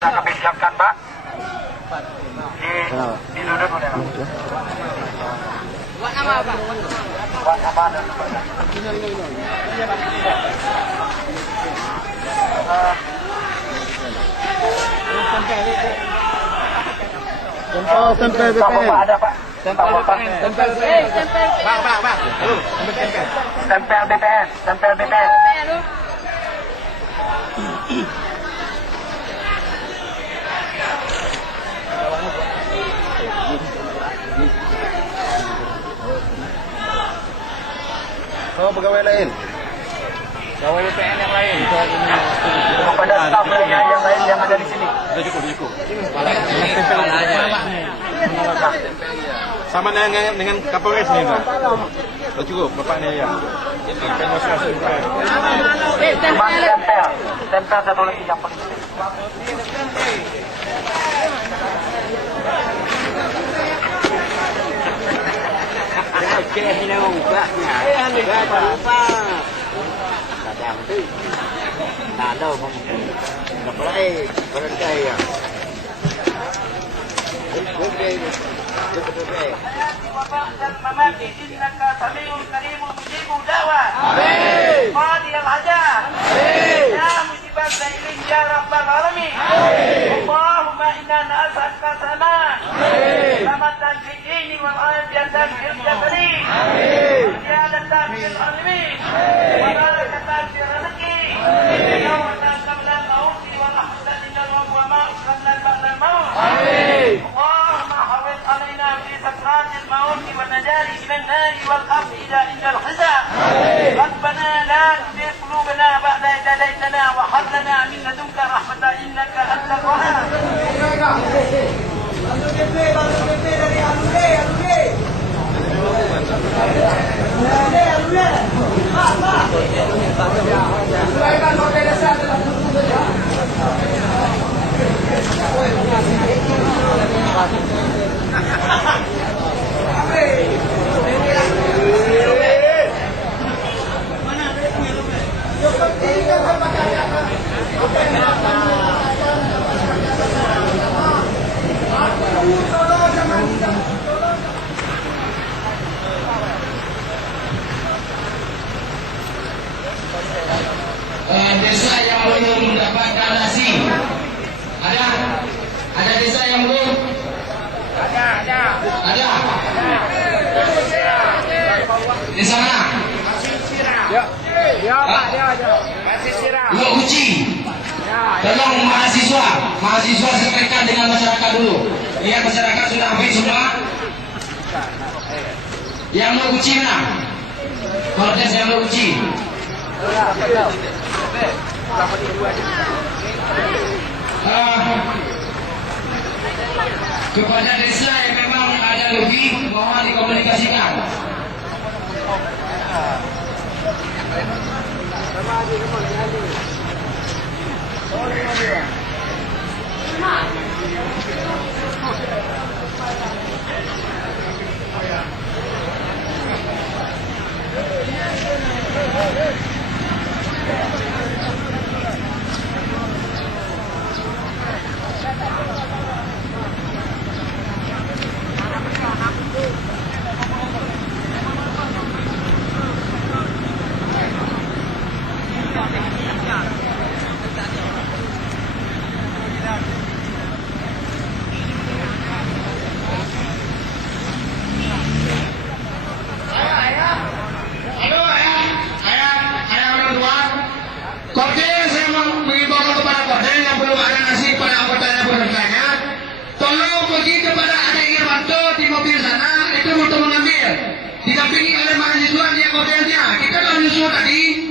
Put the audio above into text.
Kami siapkan, Pak. Di duduk boleh, Pak. Buat nama apa? Buat nama dan sebagainya. Tempel BPN. Pak ada, Pak. Tempel BPN. Tempel BPN. Pak. Tempel BPN. Tempel BPN. Sama pegawai lain. Pegawai BPN yang lain. Kepada staf yang lain yang ada di sini. Sudah cukup. Sama dengan Kapolres nih, Pak. Sudah cukup, bapaknya ya. Cuma tempel. Tempel satu lagi yang penting. Ada bang, nggak boleh berhenti ya. ربنا لا تزغ قلوبنا بعد إذ هديتنا وهب لنا من لدنك رحمة إنك أنت الوهاب. Desa yang belum mendapatkan nasi ada desa yang belum ada di sana Dua Uci tolong mahasiswa sampaikan dengan masyarakat dulu. Lihat masyarakat sudah habis semua. Yang mau uji mana? Kordes yang mau uji. Kepada desa yang memang ada lebih, mohon dikomunikasikan. Didampingi oleh mahasiswa yang hotelnya. Kita mahasiswa tadi